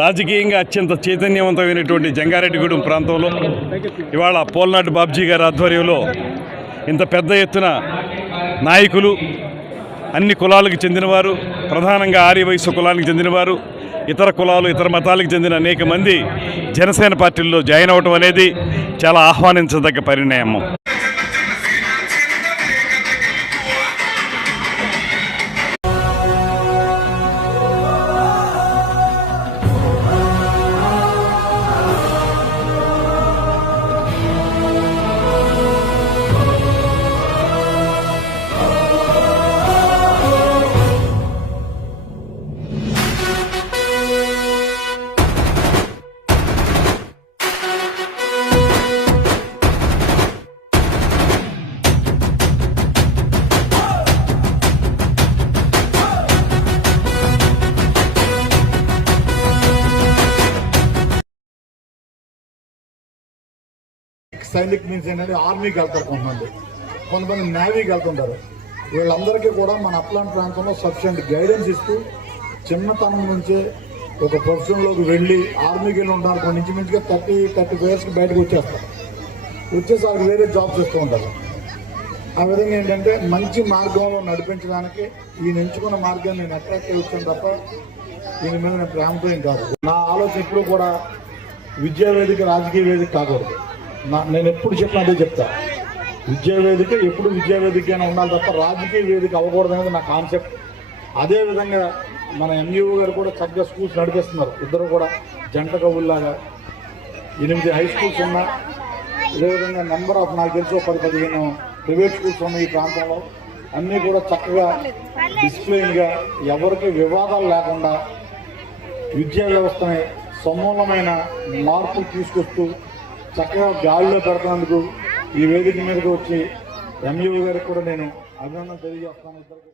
రాజకీయంగా అత్యంత చైతన్యవంతమైనటువంటి జంగారెడ్డిగూడెం ప్రాంతంలో ఇవాళ పోల్నాటి బాబ్జీ గారి ఆధ్వర్యంలో ఇంత పెద్ద ఎత్తున నాయకులు, అన్ని కులాలకు చెందినవారు, ప్రధానంగా ఆర్యవైశ్య కులానికి చెందినవారు, ఇతర కులాలు, ఇతర మతాలకు చెందిన అనేక మంది జనసేన పార్టీల్లో జాయిన్ అవ్వటం అనేది చాలా ఆహ్వానించదగ్గ పరిణామం. సైనిక్ మీన్స్ ఏంటంటే ఆర్మీకి వెళ్తారు, కొంతమంది నేవీకి వెళ్తుంటారు. వీళ్ళందరికీ కూడా మన అట్లాంటి ప్రాంతంలో సఫిషియెంట్ గైడెన్స్ ఇస్తూ చిన్నతనం నుంచే ఒక ప్రొఫెషన్లోకి వెళ్ళి ఆర్మీకి వెళ్ళి ఉంటారు. కొన్ని ఇంచుమించుగా 30-35 ఇయర్స్కి బయటకు వచ్చేసి వాళ్ళకి వేరే జాబ్స్ ఇస్తూ ఉంటారు. ఆ విధంగా ఏంటంటే మంచి మార్గంలో నడిపించడానికి ఈయన ఎంచుకున్న మార్గాన్ని నేను అట్రాక్ట్ వచ్చాను తప్ప దీని మీద నేను ప్రేమతో ఏం కాదు. నా ఆలోచన ఎప్పుడు కూడా విద్యా వేదిక రాజకీయ వేదిక కాకూడదు. నేను ఎప్పుడు చెప్పినా అదే చెప్తా, విద్యా వేదిక ఎప్పుడు విద్యా వేదికగానే ఉండాలి తప్ప రాజకీయ వేదిక అవ్వకూడదు అనేది నా కాన్సెప్ట్. అదేవిధంగా మన ఎంఈఓ గారు కూడా చక్కగా స్కూల్స్ నడిపిస్తున్నారు. ఇద్దరు కూడా జంట కవుల్లాగా 8 హై స్కూల్స్ ఉన్నా, అదేవిధంగా నెంబర్ ఆఫ్ నాకు తెలిసి 10-15 ప్రైవేట్ స్కూల్స్ ఉన్నాయి ఈ ప్రాంతంలో. అన్నీ కూడా చక్కగా డిసిప్లైన్గా ఎవరికి వివాదాలు లేకుండా విద్యా వ్యవస్థని సమూలమైన మార్పులు తీసుకొస్తూ చక్కగా గాలిలో పెడుతున్నందుకు ఈ వేదిక మీదకి వచ్చి ఎంఈఓ గారికి కూడా నేను అభినందన తెలియజేస్తాను. ఇద్దరికి